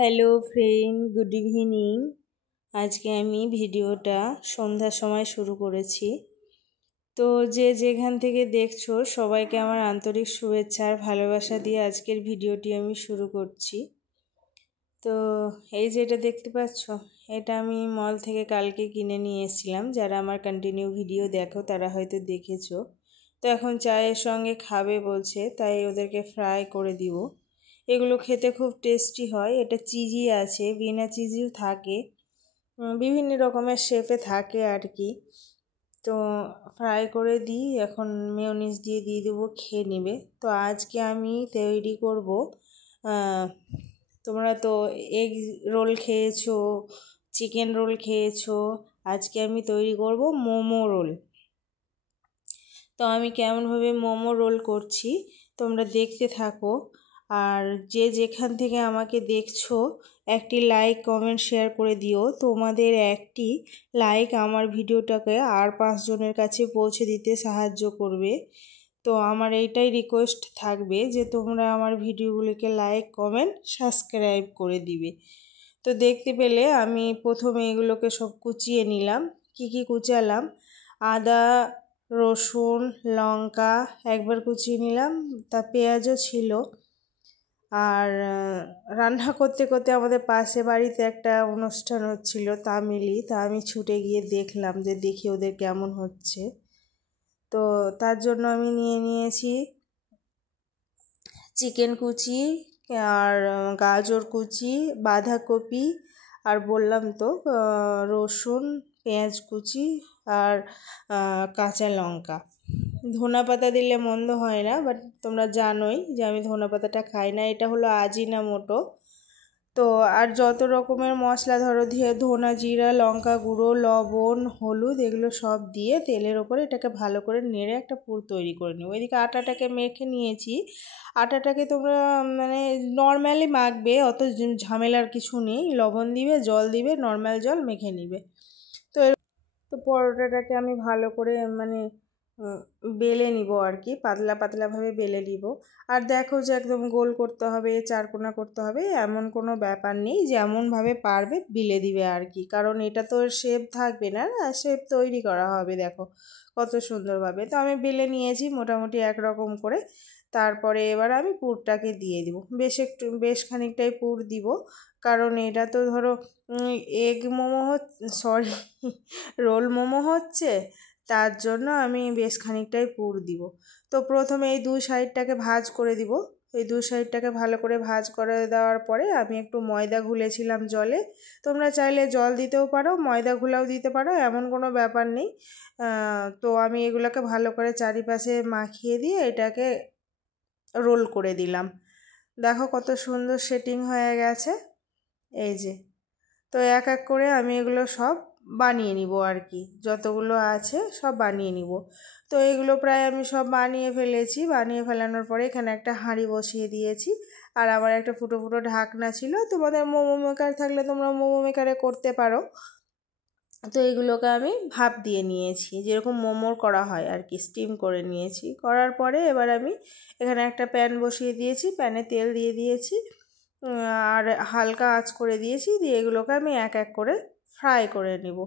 Hello friend, good evening. আজকে আমি ভিডিওটা সন্ধ্যার সময় শুরু করেছি। তো যে যেখান থেকে দেখছো সবাইকে আমার আন্তরিক শুভেচ্ছা আর ভালোবাসা দিয়ে আজকের ভিডিওটি আমি শুরু করছি। তো এই যেটা দেখতে পাচ্ছ, এটা আমি মল থেকে কালকে কিনে নিয়ে এসেছিলাম। যারা আমার কন্টিনিউ ভিডিও দেখো তারা হয়তো দেখেছো। তো এখন চায়ের সঙ্গে খাবে বলছে, তাই ওদেরকে ফ্রাই করে দিব। এগুলো খেতে খুব টেস্টি হয়। এটা চিজি আছে, বিনা চিজিও থাকে, বিভিন্ন রকমের শেপে থাকে আর কি। তো ফ্রাই করে দিই, এখন মেয়োনিজ দিয়ে দেবো, খেয়ে নেবে। তো আজকে আমি তৈরি করব, তোমরা তো এগ রোল খেয়েছো, চিকেন রোল খেয়েছো, আজকে আমি তৈরি করব মোমো রোল। তো আমি কেমনভাবে মোমো রোল করছি তোমরা দেখতে থাকো। আর যে যেখান থেকে আমাকে দেখছো একটি লাইক কমেন্ট শেয়ার করে দিও। তোমাদের একটি লাইক আমার ভিডিওটাকে আর 5 জনের কাছে পৌঁছে দিতে সাহায্য করবে। তো আমার এইটাই রিকোয়েস্ট থাকবে যে তোমরা আমার ভিডিওগুলিকে লাইক কমেন্ট সাবস্ক্রাইব করে দিবে। তো দেখতে পেলে আমি প্রথমে এগুলোকে সব কুচিয়ে নিলাম। কি কুচালাম? আদা, রসুন, লঙ্কা একবার কুচিয়ে নিলাম, তা পেঁয়াজও ছিল। আর রান্না করতে করতে আমাদের পাশে বাড়িতে একটা অনুষ্ঠান হচ্ছিল তামিলি, তা আমি ছুটে গিয়ে দেখলাম যে দেখি ওদের কেমন হচ্ছে। তো তার জন্য আমি নিয়ে নিয়েছি চিকেন কুচি আর গাজর কুচি, বাঁধাকপি, আর বললাম তো রসুন, পেঁয়াজ কুচি আর কাঁচা লঙ্কা। ধনা পাতা দিলে মন্দ হয় না, বাট তোমরা জানোই যে আমি ধনা পাতাটা খাই না। এটা হলো আজিনামোটো। তো আর যত রকমের মশলা ধরো ধনা, জিরা, লঙ্কা গুঁড়ো, লবণ, হলুদ, এগুলো সব দিয়ে তেলের ওপরে এটাকে ভালো করে নেড়ে একটা পুর তৈরি করে নেব। এদিকে আটাটাকে মেখে নিয়েছি। আটাটাকে তোমরা মানে নর্মালি মাখবে, অত ঝামেলার কিছু নেই। লবণ দিবে, জল দিবে, নর্মাল জল মেখে নিবে। তো পরোটাটাকে আমি ভালো করে বেলে নিব আর কি, পাতলা পাতলাভাবে বেলে নিব। আর দেখো যে একদম গোল করতে হবে, চারকোনা করতে হবে এমন কোনো ব্যাপার নেই, যেমনভাবে পারবে বেলে দিবে আর কি। কারণ এটা তো শেপ থাকবে না, শেপ তৈরি করা হবে। দেখো কত সুন্দরভাবে। তো আমি বেলে নিয়েছি মোটামুটি একরকম করে। তারপরে এবার আমি পুরটাকে দিয়ে দিব, বেশ খানিকটাই পুর দিব। কারণ এটা তো ধরো egg momo sorry roll momo হচ্ছে, তার জন্য আমি বেশ খানিকটাই পুর দিব। তো প্রথমে এই দুই সাইডটাকে ভাঁজ করে দিব। এই দুই সাইডটাকে ভালো করে ভাঁজ করে দেওয়ার পরে আমি একটু ময়দা গুলেছিলাম জলে। তোমরা চাইলে জল দিতেও পারো, ময়দা গুলাও দিতে পারো, এমন কোনো ব্যাপার নেই। তো আমি এগুলোকে ভালো করে চারিপাশে মাখিয়ে দিয়ে এটাকে রোল করে দিলাম। দেখো কত সুন্দর সেটিং হয়ে গেছে, এই যে। তো এক এক করে আমি এগুলো সব বানিয়ে নিব আর কি, যতগুলো আছে সব বানিয়ে নিব। তো এগুলো প্রায় আমি সব বানিয়ে ফেলেছি। বানিয়ে ফেলানোর পরে এখানে একটা হাঁড়ি বসিয়ে দিয়েছি। আর আমার একটা ফুটো ফুটো ঢাকনা ছিল। তোমাদের মোমো মেকার থাকলে তোমরা মোমো মেকারে করতে পারো। তো এগুলোকে আমি ভাপ দিয়ে নিয়েছি, যেরকম মোমোর করা হয় আর কি, স্টিম করে নিয়েছি। করার পরে এবার আমি এখানে একটা প্যান বসিয়ে দিয়েছি, প্যানে তেল দিয়ে দিয়েছি আর হালকা আঁচ করে দিয়েছি। দিয়ে এগুলোকে আমি এক এক করে ফ্রাই করে নেব।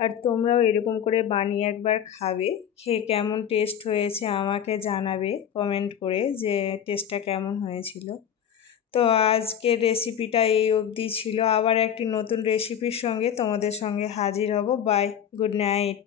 আর তোমরাও এরকম করে বানিয়ে একবার খাবে, খেয়ে কেমন টেস্ট হয়েছে আমাকে জানাবে কমেন্ট করে যে টেস্টটা কেমন হয়েছিল। তো আজকের রেসিপিটা এই অবধি ছিল। আবার একটি নতুন রেসিপির সঙ্গে তোমাদের সঙ্গে হাজির হব। Bye, good night.